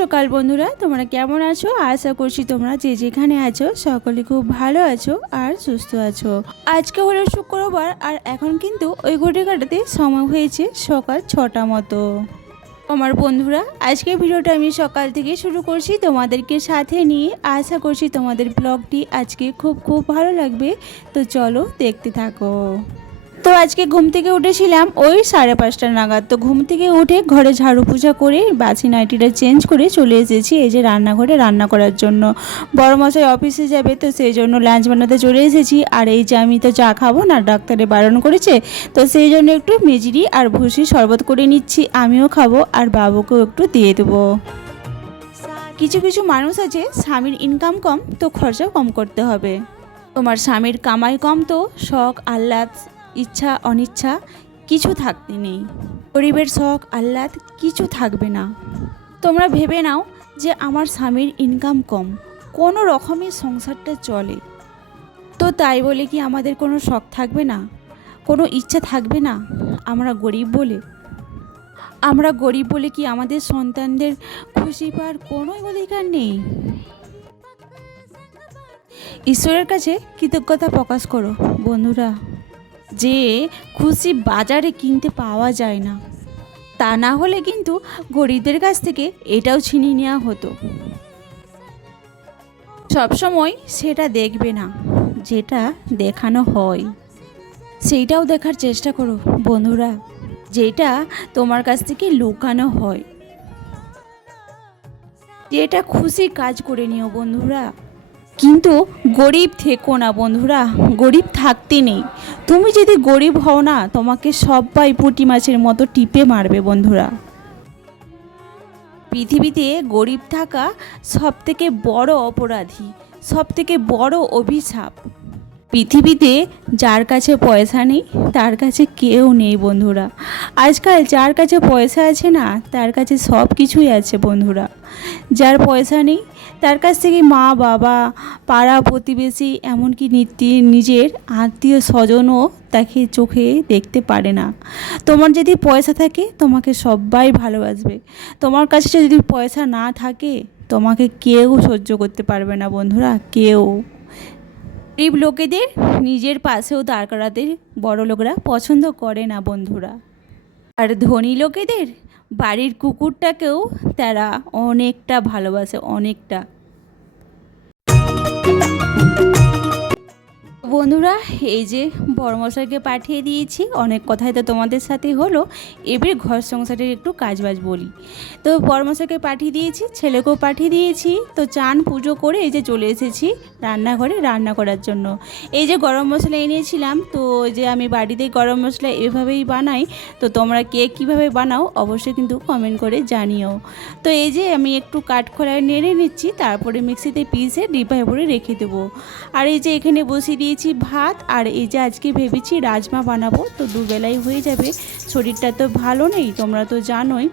সকাল বন্ধুরা, তোমরা কেমন আছো? আশা করছি তোমরা যে যেখানে আছো সকলে খুব ভালো আছো আর সুস্থ আছো। আজকে হলো শুক্রবার আর এখন কিন্তু ওই ঘড়ি কাটাতে সময় হয়েছে সকাল 6টা মতো। আমার বন্ধুরা, আজকে ভিডিওটা আমি সকাল থেকে শুরু করছি তোমাদেরকে সাথে নিয়ে। আশা করছি তোমাদের ব্লগটি আজকে খুব ভালো লাগবে। তো চলো দেখতে থাকো। তো আজকে ঘুম থেকে উঠেছিলাম ওই 5:30 নাগাদ। তো ঘুম থেকে উঠে ঘরে ঝাড়ু পূজা করে বাসি নাইটিটা চেঞ্জ করে চলে এসেছি এই যে রান্নাঘরে রান্না করার জন্য। বড় মশাই অফিসে যাবে, তো সেই জন্য লাঞ্চ বানাতে চলে এসেছি। আর এই যে আমি তো চা খাবো না, ডাক্তারে বারণ করেছে, তো সেই জন্য একটু মেজরি আর ভুসি শরবত করে নিচ্ছি, আমিও খাবো আর বাবুকেও একটু দিয়ে দেবো। কিছু কিছু মানুষ আছে স্বামীর ইনকাম কম তো খরচাও কম করতে হবে। তোমার স্বামীর কামাই কম তো শখ আহ্লাদ ইচ্ছা অনিচ্ছা কিছু থাকতে নেই। গরিবের শখ আহ্লাদ কিছু থাকবে না। তোমরা ভেবে নাও যে আমার স্বামীর ইনকাম কম, কোনো রকমের সংসারটা চলে, তো তাই বলে কি আমাদের কোনো শখ থাকবে না, কোনো ইচ্ছা থাকবে না? আমরা গরিব বলে কি আমাদের সন্তানদের খুশি পাওয়ার কোনো অধিকার নেই? ঈশ্বরের কাছে কৃতজ্ঞতা প্রকাশ করো বন্ধুরা, যে খুশি বাজারে কিনতে পাওয়া যায় না। তা না হলে কিন্তু গরিবদের কাছ থেকে এটাও ছিনিয়ে নেওয়া হতো। সবসময় সেটা দেখবে না যেটা দেখানো হয়, সেইটাও দেখার চেষ্টা করো বন্ধুরা, যেটা তোমার কাছ থেকে লুকানো হয়। যেটা খুশি কাজ করে নিও বন্ধুরা, কিন্তু গরিব থেকো না বন্ধুরা, গরিব থাকতে নেই। তুমি যদি গরিব হও না, তোমাকে সবাই পুঁটি মাছের মতো টিপে মারবে বন্ধুরা। পৃথিবীতে গরিব থাকা সবথেকে বড় অপরাধী, সবথেকে বড় অভিশাপ। পৃথিবীতে যার কাছে পয়সা নেই তার কাছে কেউ নেই বন্ধুরা। আজকাল যার কাছে পয়সা আছে না, তার কাছে সব কিছুই আছে বন্ধুরা। যার পয়সা নেই তার কাছ থেকে মা বাবা, পাড়া প্রতিবেশী, এমনকি নিজের আত্মীয় স্বজনও তাকে চোখে দেখতে পারে না। তোমার যদি পয়সা থাকে তোমাকে সবাই ভালোবাসবে। তোমার কাছে যদি পয়সা না থাকে তোমাকে কেউ সহ্য করতে পারবে না বন্ধুরা, কেউ। গরিব লোকেদের নিজের পাশেও দাঁড় করাতে বড় লোকরা পছন্দ করে না বন্ধুরা। আর ধনী লোকেদের বাড়ির কুকুরটাকেও তারা অনেকটা ভালোবাসে, অনেকটা। বন্ধুরা, এই যে বড়মশাইকে পাঠিয়ে দিয়েছি, অনেক কথাই তো তোমাদের সাথে হলো, এবার ঘর সংসারের একটু কাজবাজ বলি। তো বড়মশাইকে পাঠিয়ে দিয়েছি, ছেলেকেও পাঠিয়ে দিয়েছি। তো চান পুজো করে এই যে চলে এসেছি রান্নাঘরে রান্না করার জন্য। এই যে গরম মশলা এনেছিলাম, তো যে আমি বাড়িতে গরম মশলা এভাবেই বানাই। তো তোমরা কে কীভাবে বানাও অবশ্যই কিন্তু কমেন্ট করে জানিও। তো এই যে আমি একটু কাঠখোলায় নেড়ে নিচ্ছি, তারপরে মিক্সিতে পিষে ডিব্বায় ভরে রেখে দেবো। আর এই যে এখানে বসিয়ে দিয়েছি ভাত, আর এই যে আজকে ভেবেছি রাজমা বানাবো, তো দুবেলাই হয়ে যাবে। শরীরটা তো ভালো নেই, তোমরা তো জানোই।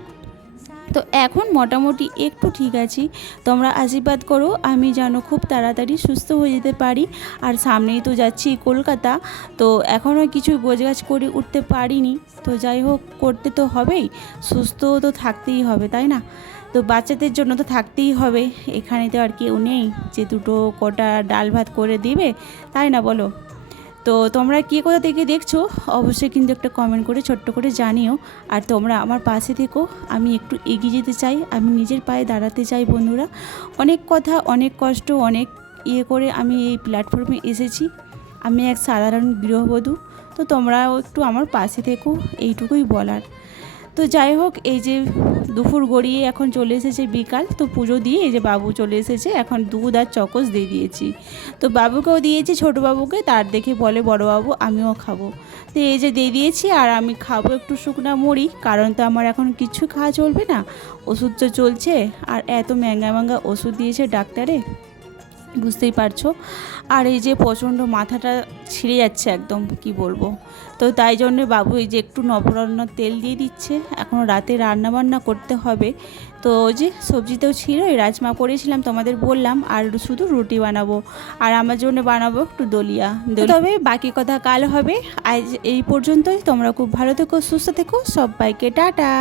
তো এখন মোটামুটি একটু ঠিক আছি। তোমরা আশীর্বাদ করো আমি যেন খুব তাড়াতাড়ি সুস্থ হয়ে যেতে পারি। আর সামনেই তো যাচ্ছি কলকাতা, তো এখনও কিছু গোছগাছ করে উঠতে পারিনি। তো যাই হোক, করতে তো হবেই, সুস্থ তো থাকতেই হবে, তাই না? তো বাচ্চাদের জন্য তো থাকতেই হবে। এখানে তো আর কেউ নেই যে দুটো কটা ডাল ভাত করে দিবে, তাই না বলো? তো তোমরা কে কোথা থেকে দেখছো অবশ্যই কিন্তু একটা কমেন্ট করে ছোট্ট করে জানিও। আর তোমরা আমার পাশে থেকো, আমি একটু এগিয়ে যেতে চাই, আমি নিজের পায়ে দাঁড়াতে চাই বন্ধুরা। অনেক কথা, অনেক কষ্ট, অনেক করে আমি এই প্ল্যাটফর্মে এসেছি। আমি এক সাধারণ গৃহবধূ, তো তোমরাও একটু আমার পাশে থেকো, এইটুকুই বলার। তো যাই হোক, এই যে দুপুর গড়িয়ে এখন চলে এসেছে বিকাল, তো পুজো দিয়ে এই যে বাবু চলে এসেছে, এখন দুধ আর চকোস দিয়ে দিয়েছি। তো বাবুকেও দিয়েছি, ছোটো বাবুকে, তার দেখে বলে বড় বাবু আমিও খাবো। তো এই যে দিয়ে দিয়েছি, আর আমি খাবো একটু শুকনা মুড়ি, কারণ তো আমার এখন কিছু খাওয়া চলবে না, ওষুধ তো চলছে। আর এত ম্যাঙ্গা ওষুধ দিয়েছে ডাক্তারে, বুঝতেই পারছো। আর এই যে প্রচণ্ড মাথাটা ছিঁড়ে যাচ্ছে একদম, কি বলবো। তো তাই জন্য বাবু এই যে একটু নবরত্ন তেল দিয়ে দিচ্ছে, এখন রাতে রান্নাবান্না করতে হবে। তো ওই যে সবজিতেও ছিল, এই রাজমা করেছিলাম তোমাদের বললাম, আর শুধু রুটি বানাবো, আর আমার জন্য বানাবো একটু দলিয়া। তবে বাকি কথা কাল হবে। আজ এই পর্যন্তই, তোমরা খুব ভালো থেকো, সুস্থ থেকো, সবাইকে টাটা।